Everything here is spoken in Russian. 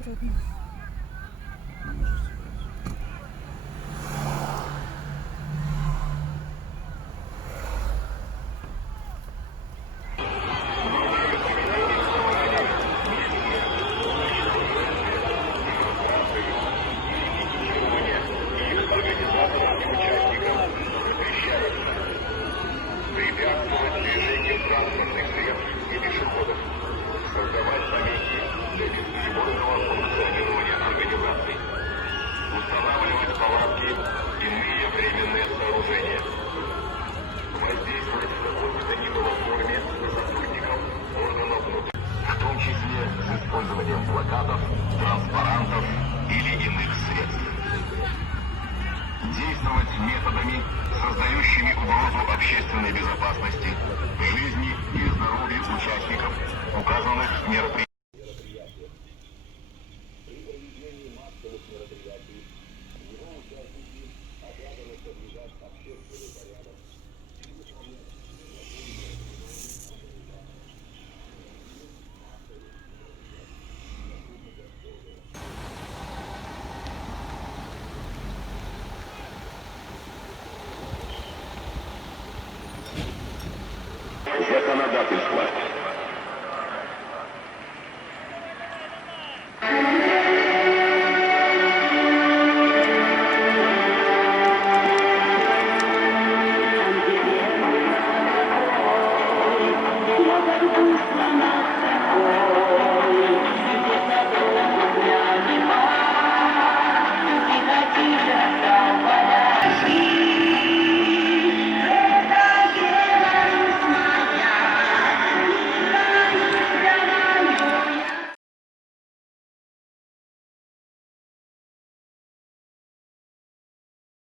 брудно. Препятствовать движению транспортных средств и пешеходов, создавать помехи для бесперебойного функционирования организаций, устанавливать палатки, иные временные сооружения, воздействовать в какой бы то ни было форме на сотрудников органов внутренних, в том числе с использованием плакатов, транспарантов или иных средств. Действовать методами, создающими угрозу общественной безопасности, жизни и здоровью участников указанных мероприятий. При проведении массовых мероприятий его участники обязаны соблюдать общественный порядок и выполнять закон